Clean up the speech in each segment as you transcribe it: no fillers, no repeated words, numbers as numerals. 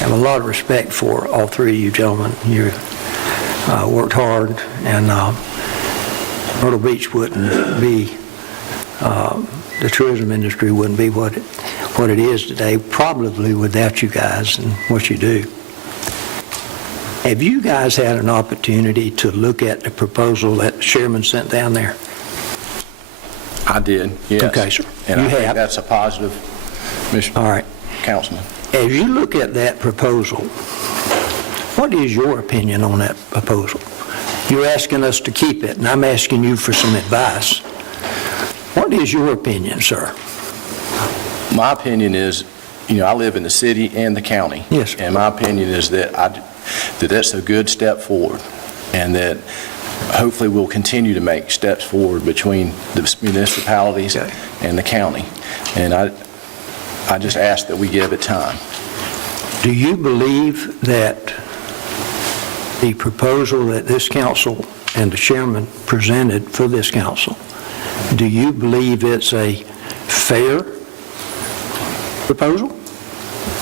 have a lot of respect for all three of you gentlemen. You worked hard, and Myrtle Beach wouldn't be, the tourism industry wouldn't be what it is today, probably without you guys and what you do. Have you guys had an opportunity to look at the proposal that the chairman sent down there? I did, yes. Okay, sir. And you I have. think that's a positive, Mr. All right. Councilman. As you look at that proposal, what is your opinion on that proposal? You're asking us to keep it, and I'm asking you for some advice. What is your opinion, sir? My opinion is, I live in the city and the county. Yes. And my opinion is that that's a good step forward, and that hopefully we'll continue to make steps forward between the municipalities and the county. And I just ask that we give it time. Do you believe that the proposal that this council and the chairman presented for this council, do you believe it's a fair proposal?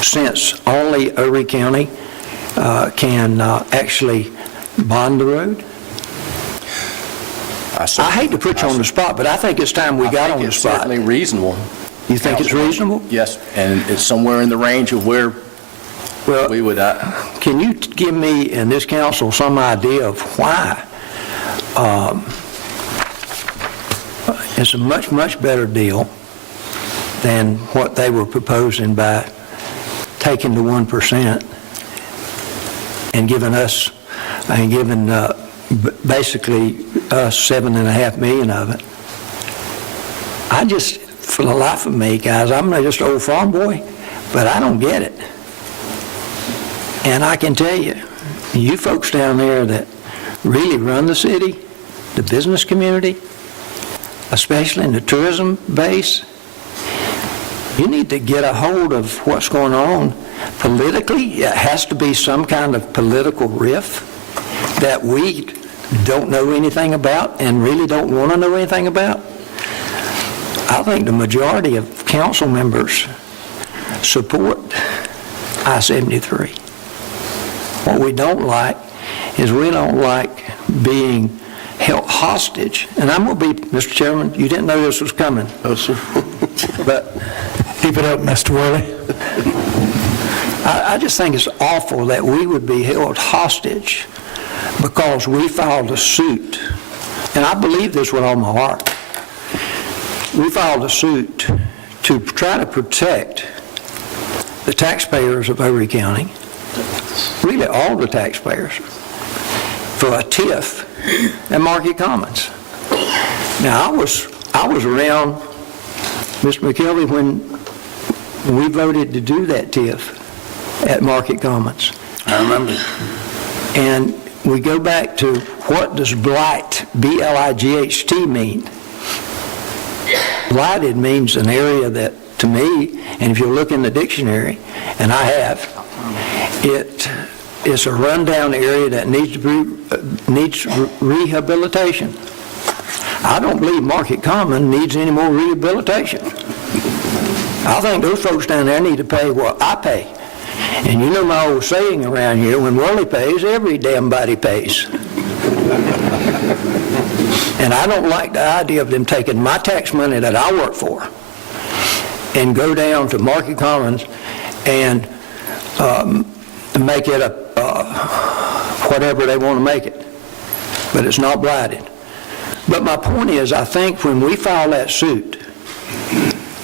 Since only Erie County can actually bond the road? I hate to put you on the spot, but I think it's time we got on the spot. It's certainly reasonable. You think it's reasonable? Yes, and it's somewhere in the range of where we would... Can you give me and this council some idea of why it's a much, much better deal than what they were proposing by taking the 1% and giving us, basically us $7.5 million of it. I just, for the life of me, guys, I'm just an old farm boy, but I don't get it. And I can tell you, you folks down there that really run the city, the business community, especially in the tourism base, you need to get a hold of what's going on politically. It has to be some kind of political riff that we don't know anything about and really don't want to know anything about. I think the majority of council members support I-73. What we don't like is we don't like being held hostage. And I'm going to be, Mr. Chairman, you didn't know this was coming. Oh, sir. But keep it up, Mr. Worley. I just think it's awful that we would be held hostage because we filed a suit. And I believe this with all my heart. We filed a suit to try to protect the taxpayers of Erie County, really all the taxpayers, for a TIF at Market Commons. Now, I was around, Mr. McKelvey, when we voted to do that TIF at Market Commons. I remember. And we go back to, what does blight, B-L-I-G-H-T, mean? Blighted means an area that, to me, and if you look in the dictionary, and I have, it's a rundown area that needs rehabilitation. I don't believe Market Common needs any more rehabilitation. I think those folks down there need to pay what I pay. And you know my old saying around here, when Worley pays, every damn body pays. And I don't like the idea of them taking my tax money that I work for and go down to Market Commons and make it a whatever they want to make it. But it's not blighted. But my point is, I think when we filed that suit,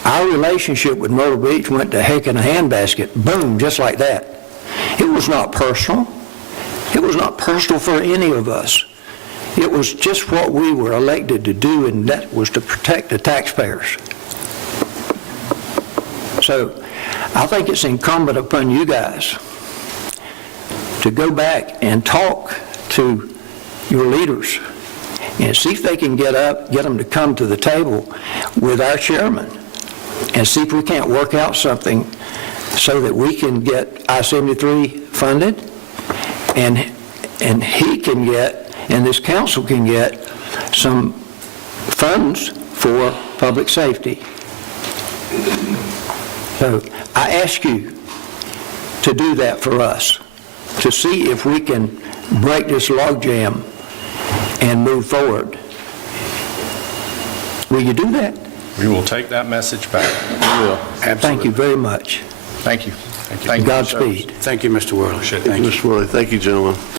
our relationship with Myrtle Beach went to heck in a handbasket, boom, just like that. It was not personal. It was not personal for any of us. It was just what we were elected to do, and that was to protect the taxpayers. So I think it's incumbent upon you guys to go back and talk to your leaders and see if they can get them to come to the table with our chairman and see if we can't work out something so that we can get I-73 funded and he can get, and this council can get, some funds for public safety. So I ask you to do that for us, to see if we can break this logjam and move forward. Will you do that? We will take that message back. We will. Thank you very much. Thank you. Thank you. Godspeed. Thank you, Mr. Worley. Appreciate it. Thank you. Mr. Worley, thank you, gentlemen.